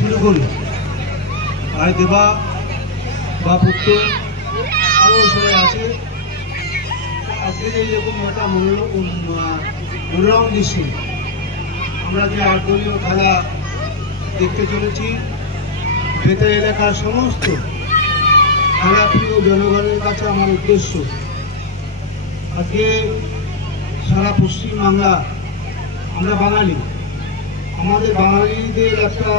শুরু করি ভাই দেবা বা পুত্র আরও সবাই আছে। আজকে এইরকম একটা মনোরম দৃশ্য, আমরা যে 8 দলীয় খেলা দেখতে চলেছি, বেতা এলাকার সমস্ত খেলাপ্রিয় জনগণের কাছে আমার উদ্দেশ্য, আজকে সারা পশ্চিমবাংলা, আমরা বাঙালি, আমাদের বাঙালিদের একটা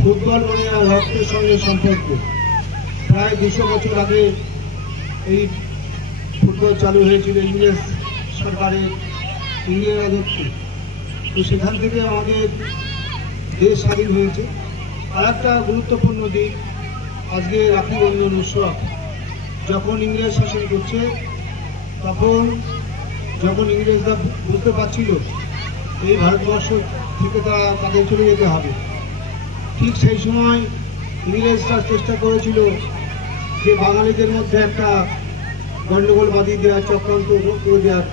ফুটবল মানে রক্তের সঙ্গে সম্পর্ক। প্রায় 200 বছর আগে এই ফুটবল চালু হয়েছিল ইংরেজ সরকারের, ইংরেজ রাজত্বে। তো সেখান থেকে আমাদের দেশ স্বাধীন হয়েছে। আর একটা গুরুত্বপূর্ণ দিক, আজকে রাখি বন্ধন উৎসব। যখন ইংরেজ শাসন করছে, যখন ইংরেজরা বুঝতে পারছিল এই ভারতবর্ষ থেকে তাদের চলে যেতে হবে, ঠিক সেই সময় ইংরেজরা চেষ্টা করেছিল যে বাঙালিদের মধ্যে একটা গণ্ডগোল বাঁধিয়ে দেওয়ার, চক্রান্ত করে দেওয়ার,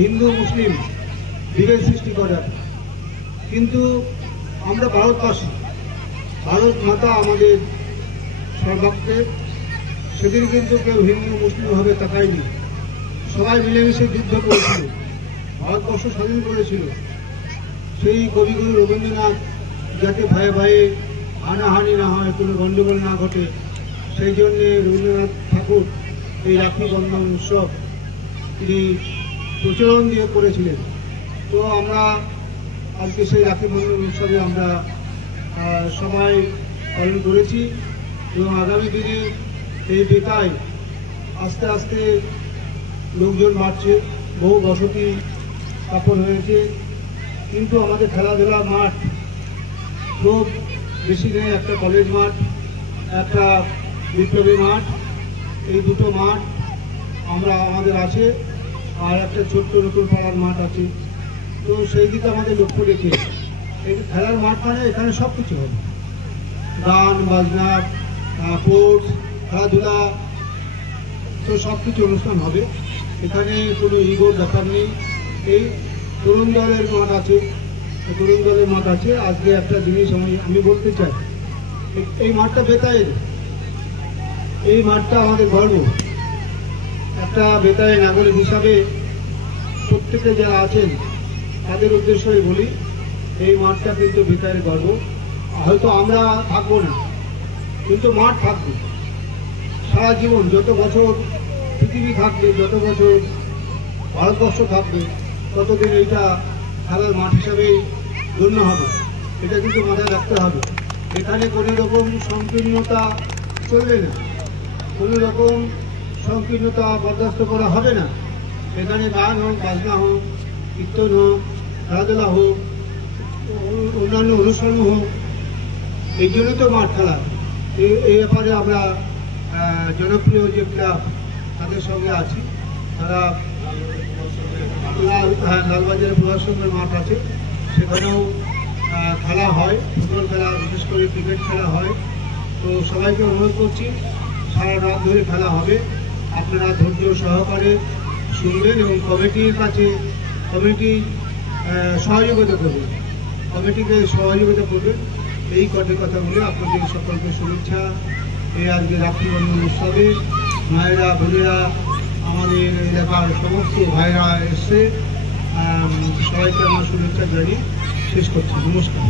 হিন্দু মুসলিম বিভেদ সৃষ্টি করার। কিন্তু আমরা ভারতবাসী, ভারত মাতা আমাদের সর্বাগ্রে, সেদিন কিন্তু কেউ হিন্দু মুসলিম ভাবে তাকায়নি। সবাই মিলেমিশে যুদ্ধ করেছিল, ভারতবর্ষ স্বাধীন করেছিল। সেই কবিগুরু রবীন্দ্রনাথ যাতে ভয়ে ভয়ে হানাহানি না হয়, কোনো গণ্ডগোল না ঘটে, সেই জন্যে রবীন্দ্রনাথ ঠাকুর এই রাখি বন্ধন উৎসব তিনি প্রচলন দিয়ে করেছিলেন। তো আমরা আজকে সেই রাখি বন্ধন উৎসবে আমরা সবাই পালন করেছি এবং আগামী দিনে এই বেতায় আস্তে আস্তে লোকজন বাড়ছে, বহু বসতি স্থাপন হয়েছে। কিন্তু আমাদের খেলাধুলার মাঠ খুব বেশি নেই, একটা কলেজ মাঠ, একটা বিপ্লবী মাঠ, এই দুটো মাঠ আমাদের আছে, আর একটা ছোট্ট নতুন পাড়ার মাঠ আছে। তো সেই দিকে আমাদের লক্ষ্য রেখে এই খেলার মাঠ মানে এখানে সব কিছু হবে, গান বাজনা, স্পোর্টস, খেলাধুলা, তো সব কিছু অনুষ্ঠান হবে। এখানে কোনো ইগোর ব্যাপার নেই। এই তরুণ দলের মাঠ আছে, তরুণ দলের মাঠ আছে। আজকে একটা জিনিস আমি বলতে চাই, এই মাঠটা বেতায়ের, এই মাঠটা আমাদের গর্ব। একটা বেতায়ের নাগরিক হিসাবে প্রত্যেকে যারা আছেন তাদের উদ্দেশ্যই বলি, এই মাঠটা কিন্তু বেতায়ের গর্ব। হয়তো আমরা থাকবো না, কিন্তু মাঠ থাকবে সারা জীবন। যত বছর পৃথিবী থাকবে, যত বছর ভারতবর্ষ থাকবে, ততদিন এইটা খেলার মাঠ হিসাবেই গণ্য হবে। এটা কিন্তু মাথায় রাখতে হবে। এখানে কোনো রকম সংকীর্ণতা চলবে না, কোনো রকম সংকীর্ণতা বরদাস্ত করা হবে না। এখানে গান হোক, বাজনা হোক, কীর্তন হোক, খেলাধুলা হোক, অন্যান্য অনুষ্ঠান হোক, এই জন্য তো মাঠ খেলা। এই ব্যাপারে আমরা জনপ্রিয় যে ক্লাব তাদের সঙ্গে আছি। তারা লালবাজারে প্রদর্শনের মাঠ আছে, সেখানেও খেলা হয়, ফুটবল খেলা, বিশেষ করে ক্রিকেট খেলা হয়। তো সবাইকে অনুরোধ করছি, সারা রাত ধরে খেলা হবে, আপনারা ধৈর্য সহকারে শুনবেন এবং কমিটির কাছে সহযোগিতা করবেন, কমিটিকে সহযোগিতা করবেন। এই কথা বলে আপনাদের সকলকে শুভেচ্ছা। এই আজকে রাখি বন্ধন উৎসবে মায়েরা, বোনেরা, আমাদের এলাকার সমস্ত ভাইরা এসছে, সবাইকে আমার শুভেচ্ছা জানিয়ে শেষ করছি। নমস্কার।